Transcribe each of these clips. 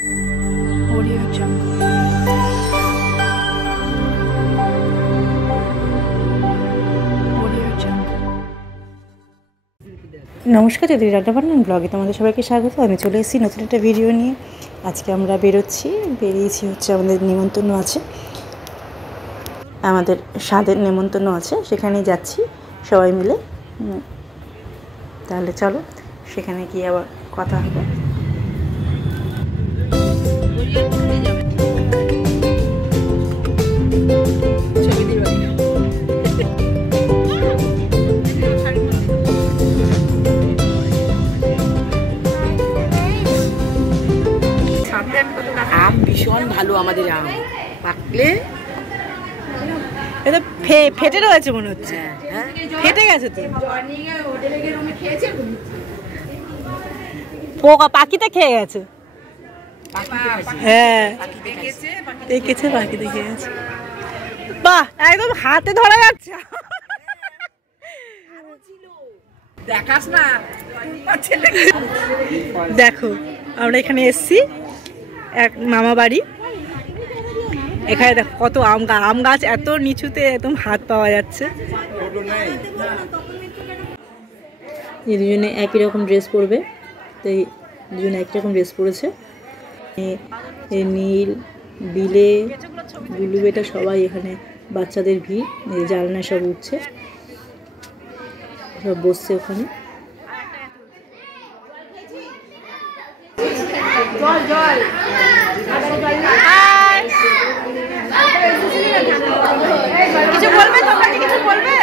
Audio Jungle. Audio Jungle. নমস্কার, যদি রান্নাবান্নার ব্লগে তোমাদের সবাইকে স্বাগত। আমি চলে এসেছি নতুন একটা ভিডিও নিয়ে। আজকে আমরা বেরিয়েছি হচ্ছে আমাদের নিমন্ত্রণ আছে, আমাদের স্বাদের নিমন্ত্রণ আছে, সেখানেই যাচ্ছি সবাই মিলে। তাহলে চলো সেখানে গিয়ে আবার কথা হবে। আম ভীষণ ভালো, আমাদের আম পাকলে এটা ফেটে রয়েছে মনে হচ্ছে। ফেটে গেছে তো, পোকা পাখিতে খেয়ে গেছে। হ্যাঁ দেখেছে, পাখিতে খেয়ে গেছে। বাহ, একদম হাতে ধরা যাচ্ছে। দেখাস না, দেখো আমরা এখানে এসছি এক মামা বাড়ি। এখানে দেখো কত আম গাছ, এত নিচুতে একদম হাত পাওয়া যাচ্ছে। এই দুজনে একই রকম ড্রেস পরবে, তাই দুজনে একই রকম ড্রেস পরেছে। নীল বিলে গুলু বেটা সবাই এখানে, বাচ্চাদের ভিড়। জানলায় সব উঠছে, সব বসছে ওখানে। কিছু বলবে তোমরা? কিছু বলবে?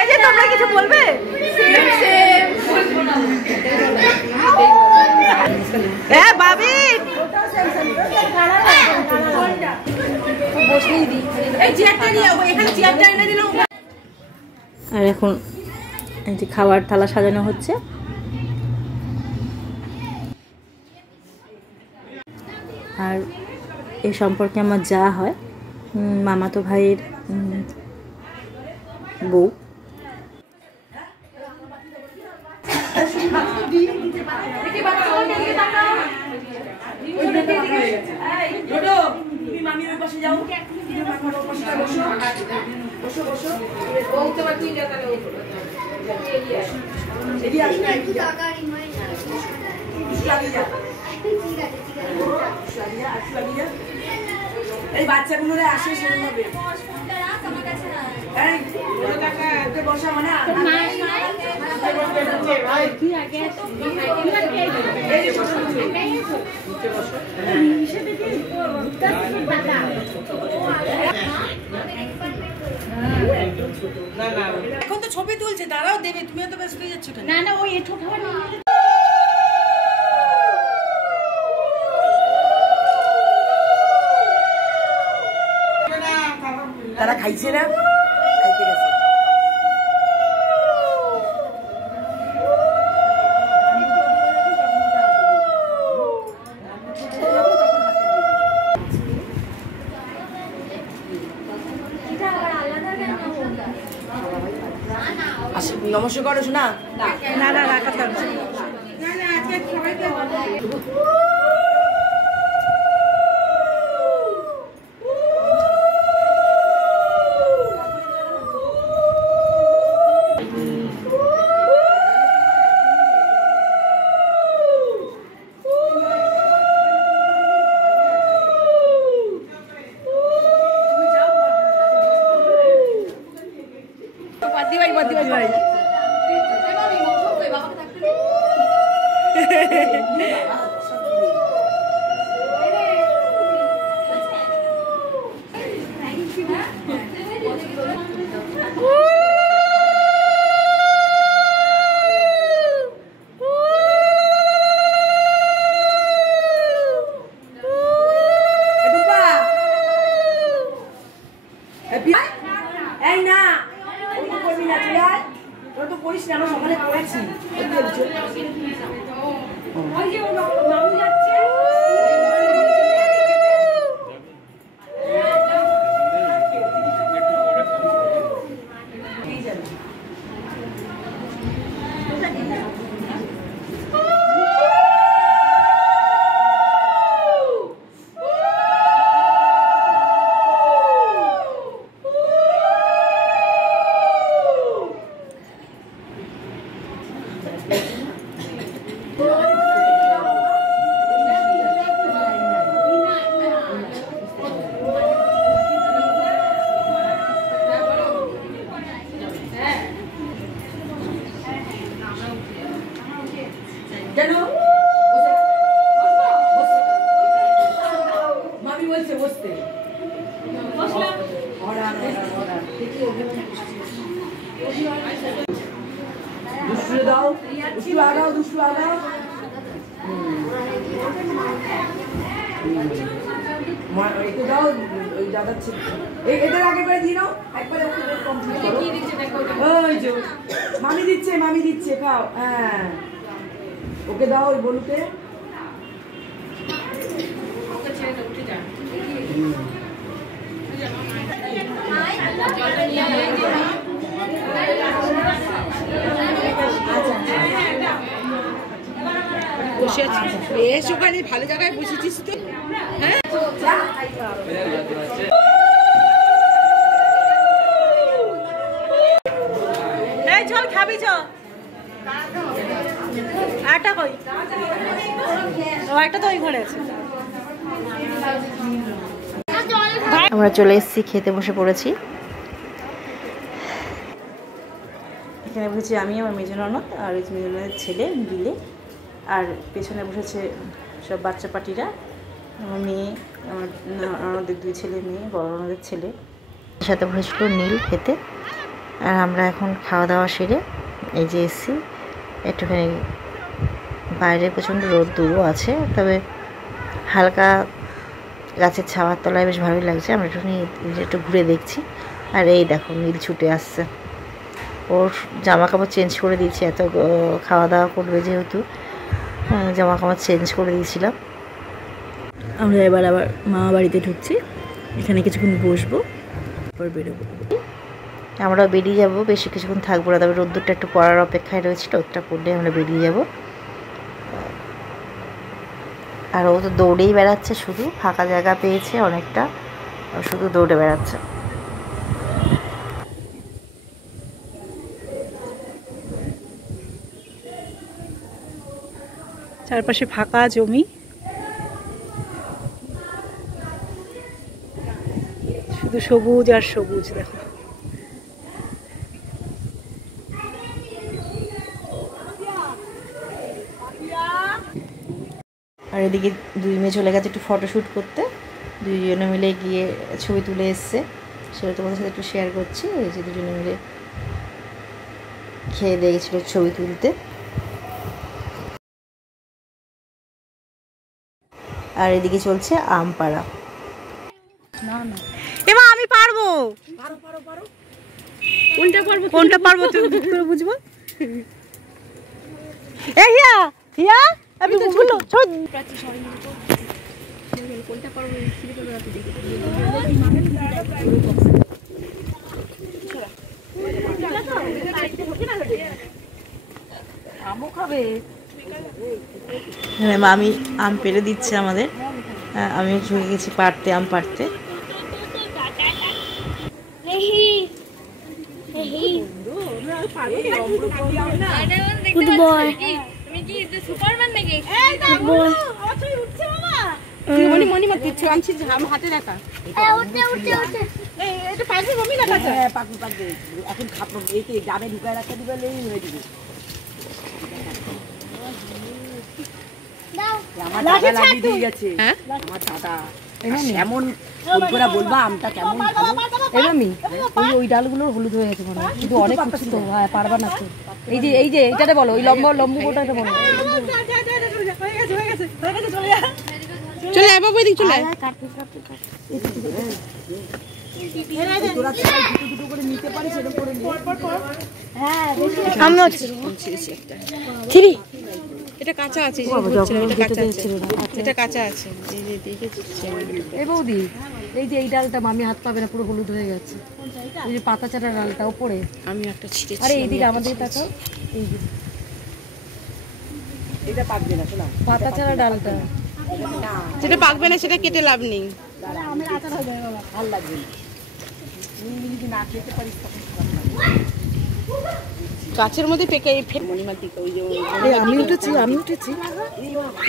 এই যে তোমরা কিছু বলবে? হ্যাঁ বাবি, আর এখন এই যে খাবার থালা সাজানো হচ্ছে। আর এ সম্পর্কে আমার যা হয়, মামাতো ভাইয়ের বউ। এই বাচ্চাগুলো আসে সেভাবে বসা মানে এখন তো ছবি তুলছে, দাঁড়াও দেবে, তুমিও তো ব্যস্ত হয়ে যাচ্ছ। না না, ওই এঠো খাবার তারা খাইছে না, খাইতে গেছে। নমস্কার করো শোনা। না না রাখা থাকবে। এই না করবি না, তুই তো করিস না, আমরা সকালে করেছি। একে দাও ওই দাদার ছিল এদের আগে করে দিয়ে নাও একবারে ওকে কমপ্লিট করো কি দিচ্ছে দেখো ওই যে মামি দিচ্ছে খাও হ্যাঁ ওকে দাও ওই বলুতে ওকে ছেড়ে দাও উঠে যা বসে আছি বেশ ওখানে ভালো জায়গায় বসেছিস তো হ্যাঁ চল খাবি চল আটা কই ও একটা তো ওই ঘরে আছে আমরা চলে এসেছি খেতে বসে পড়েছি এখানে বসেছি আমি আমার মেজো ননদ আর ওই মেজো ননদের ছেলে বিলে আর পেছনে বসেছে সব বাচ্চা পাটিরা আমার মেয়ে আমার ননদের 2 ছেলে মেয়ে বড় ননদের ছেলে সাথে বসেছিল নীল খেতে আর আমরা এখন খাওয়া দাওয়া সেরে এই যে এসেছি একটুখানি বাইরে প্রচণ্ড রোদ্দুরও আছে তবে হালকা গাছের ছাওয়ার তলায় বেশ ভালোই লাগছে আমরা একটু ঘুরে দেখছি আর এই দেখো নীল ছুটে আসছে ওর জামা কাপড় চেঞ্জ করে দিয়েছি এত খাওয়া দাওয়া করবে যেহেতু জামা কাপড় চেঞ্জ করে দিয়েছিলাম আমরা এবার আবার মামা বাড়িতে ঢুকছি এখানে কিছুক্ষণ বসবো তারপর বেরোবো আমরাও বেরিয়ে যাবো বেশি কিছুক্ষণ থাকবো না তবে রোদ্দুরটা একটু পড়ার অপেক্ষায় রয়েছে রোদটা পড়লে আমরা বেরিয়ে যাব আর ও তো দৌড়েই বেড়াচ্ছে শুধু ফাঁকা জায়গা পেয়েছে অনেকটা শুধু দৌড়ে বেড়াচ্ছে চারপাশে ফাঁকা জমি শুধু সবুজ আর সবুজ দেখো আর এদিকে 2 মেয়ে চলে গেছে একটু ফটোশ্যুট করতে 2 জনে মিলে গিয়ে ছবি তুলে এসছে সেটা তোমাদের সাথে একটু শেয়ার করছি এই যে 2 জনে মিলে খেয়ে দিয়ে গেছিলো ছবি তুলতে আর এদিকে চলছে আম পাড়া এমা আমি পারবো কোনটা পারবো তুই করে বুঝবো এই হিয়া হিয়া আমি বুঝলো চল কোনটা পারবো সিলেক্ট করে রাখতে দেখি আমও খাবে হ্যাঁ মামি আম পেড়ে দিচ্ছে আমাদের আমি ঝুঁকে গেছি পাড়তে আম পাড়তে হাতে রাখা এখন খাবো এই তো গ্রামে ঢুকায় রাখতে দিবে হয়ে দিবে আমার দাদা লাগিয়ে দিয়ে গেছে আমার দাদা এমন করে বলবা আমটা কেমন এরকমই ওই ডালগুলো হলুদ হয়ে গেছে মনে হয় কিন্তু অনেক কিছু তো হ্যাঁ পারবা না তো এই যে এইটাতে বলো ওই লম্বু গোটাটা বলো চলে আয় বাবু এদিকে চলে তোরা দুটো করে নিতে পারিস এরকম করে থ্রি এটা কাঁচা আছে এটা কাঁচা আছে এই বৌদি এই যে এই ডালটা মামি হাত পাবে না পুরো হলুদ হয়ে গেছে এই যে পাতা চারা ডালটা উপরে আমি একটা ছিটে আরে এইদিকে আমাদের তাকাও এই যে এটা পাকবে না শোনা পাতা চারা ডালটা যেটা পাকবে না সেটা কেটে লাভ নেই ভালো লাগবে না খেতে পারিস গাছের মধ্যে পেকে মণিমার দিকে ওই যে আমি উঠেছি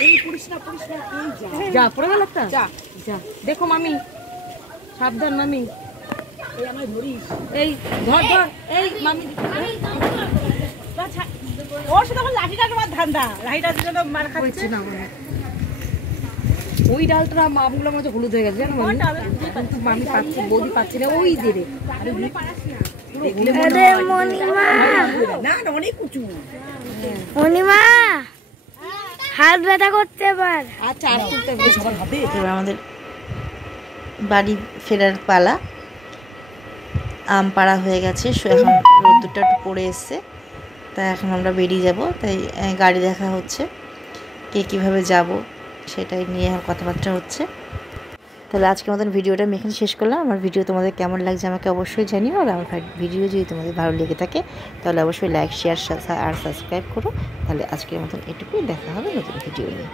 এই পুরিস না যা পড়ে গেল একটা যা দেখো মামি সাবধান মামি এই আমায় ধরিস এই ধর এই মামি ওর সাথে আমার লাঠিটা তোমার ধান্দা লাঠিটার জন্য মার খাচ্ছে না ওই ডালটা আমগুলোর মধ্যে হলুদ হয়ে গেছে জানো কিন্তু মামি পাচ্ছে বৌদি পাচ্ছে না ওই দেরে না অনেক উঁচু মণিমা হাত ব্যথা করতে পার। আচ্ছা আর তুলতে এবার আমাদের বাড়ি ফেরার পালা। আম পাড়া হয়ে গেছে, এখন রোদ্দুরটা একটু পড়ে এসছে, তাই এখন আমরা বেরিয়ে যাব। তাই গাড়ি দেখা হচ্ছে, কে কীভাবে যাব সেটাই নিয়ে কথাবার্তা হচ্ছে। তাহলে আজকের মতন ভিডিওটা আমি এখানে শেষ করলাম। আমার ভিডিও তোমাদের কেমন লাগছে আমাকে অবশ্যই জানিও। আর আমার ভিডিও যদি তোমাদের ভালো লেগে থাকে তাহলে অবশ্যই লাইক, শেয়ার আর সাবস্ক্রাইব করো। তাহলে আজকের মতন এটুকুই, দেখা হবে নতুন ভিডিও নিয়ে।